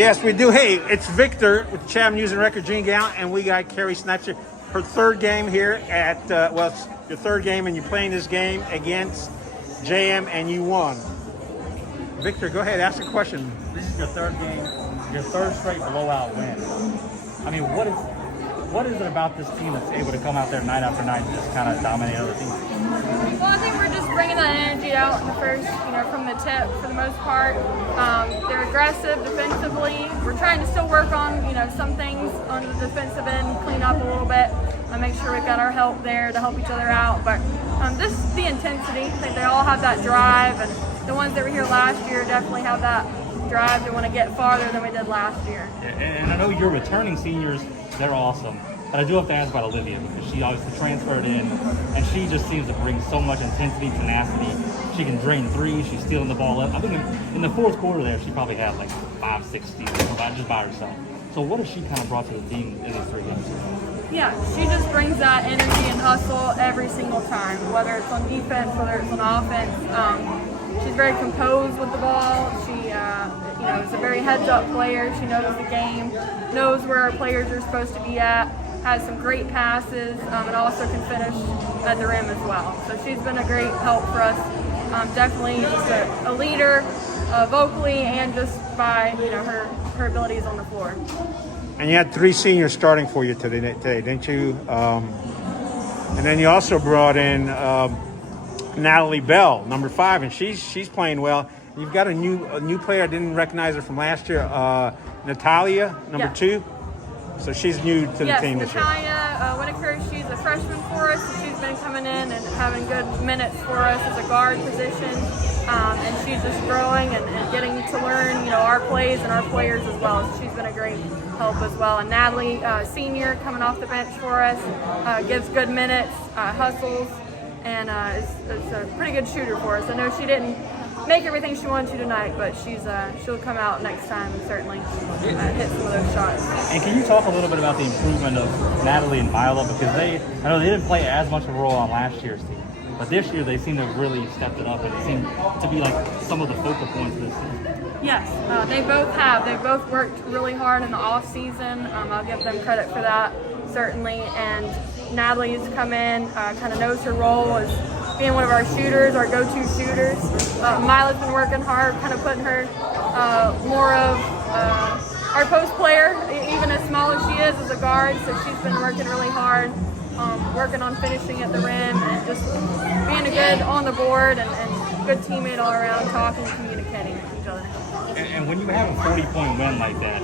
Yes, we do. Hey, it's Victor with Chatham News and Record, Gene Galin, and we got Kerry Snipes here. Her third game here at, it's your third game, and you're playing this game against JM, and you won. Victor, go ahead, ask a question. This is your third game, your third straight blowout win. I mean, what is it about this team that's able to come out there night after night and just kind of dominate other teams? Well, I think we're just bringing that energy out in the first, from the tip for the most part. They're aggressive defensively. We're trying to still work on, some things on the defensive end, clean up a little bit, make sure we've got our help there to help each other out. But this is the intensity. I think they all have that drive, and the ones that were here last year definitely have that drive to want to get farther than we did last year. Yeah, and I know you're returning seniors, they're awesome. But I do have to ask about Olivia because she obviously transferred in, and she just seems to bring so much intensity, tenacity. She can drain threes. She's stealing the ball up. I think in the fourth quarter there, she probably had like 5-6 steals just by herself. So what has she kind of brought to the team in these 3 games? Yeah, she just brings that energy and hustle every single time, whether it's on defense, whether it's on offense. She's very composed with the ball. She, is a very heads-up player. She knows the game, knows where our players are supposed to be at, has some great passes, and also can finish at the rim as well. So she's been a great help for us. Definitely just a leader, vocally and just by her abilities on the floor. And you had 3 seniors starting for you today, didn't you? And then you also brought in Natalie Bell, number 5, and she's playing well. You've got a new player. I didn't recognize her from last year, Natalia, number 2. So she's new to the team this year. Natalia Whitaker, she's a freshman for us. So she's been coming in and having good minutes for us as a guard position. And she's just growing and getting to learn, our plays and our players as well. So she's been a great help as well. And Natalie, senior, coming off the bench for us, gives good minutes, hustles, and is a pretty good shooter for us. I know she didn't make everything she wanted to tonight, but she'll come out next time and certainly hit some of those shots. And can you talk a little bit about the improvement of Natalie and Viola? Because I know they didn't play as much of a role on last year's team, but this year they seem to have really stepped it up, and it seemed to be like some of the focal points of this season. Yes, they both have. They've both worked really hard in the off season. I'll give them credit for that, certainly. And Natalie's come in, kind of knows her role as being one of our shooters, our go-to shooters. Mila's been working hard, kind of putting her more of our post player, even as small as she is as a guard. So she's been working really hard, working on finishing at the rim and just being a good on the board and good teammate all around, talking and communicating with each other. And when you have a 40-point win like that,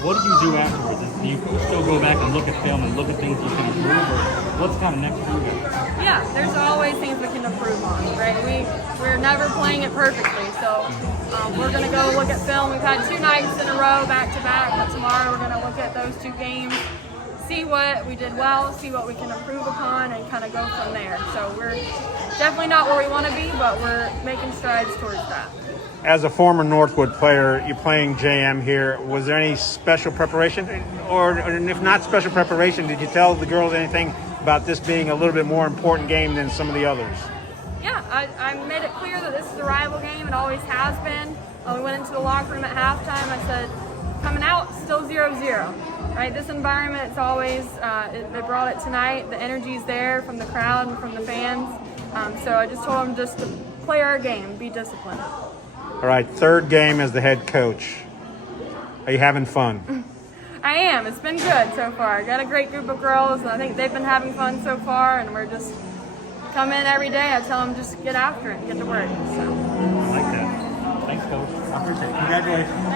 what do you do afterwards? Do you still go back and look at film and look at things you can improve, or what's kind of next for you guys? Yeah, there's always things we can improve on, right? We're never playing it perfectly, so we're going to go look at film. We've had 2 nights in a row back-to-back, but tomorrow we're going to look at those 2 games, see what we did well, see what we can improve upon, and kind of go from there. So we're definitely not where we want to be, but we're making strides towards that. As a former Northwood player, you're playing JM here. Was there any special preparation? Or if not special preparation, did you tell the girls anything about this being a little bit more important game than some of the others? Yeah, I made it clear that this is a rival game. It always has been. We went into the locker room at halftime. I said, coming out, still 0-0. Right? This environment, it's always, they brought it tonight. The energy's there from the crowd and from the fans. So I just told them just to play our game, be disciplined. All right, third game as the head coach. Are you having fun? I am. It's been good so far. I got a great group of girls, and I think they've been having fun so far, and we're just come in every day. I tell them just get after it and get to work. So. I like that. Thanks, Coach. I appreciate it. Congratulations.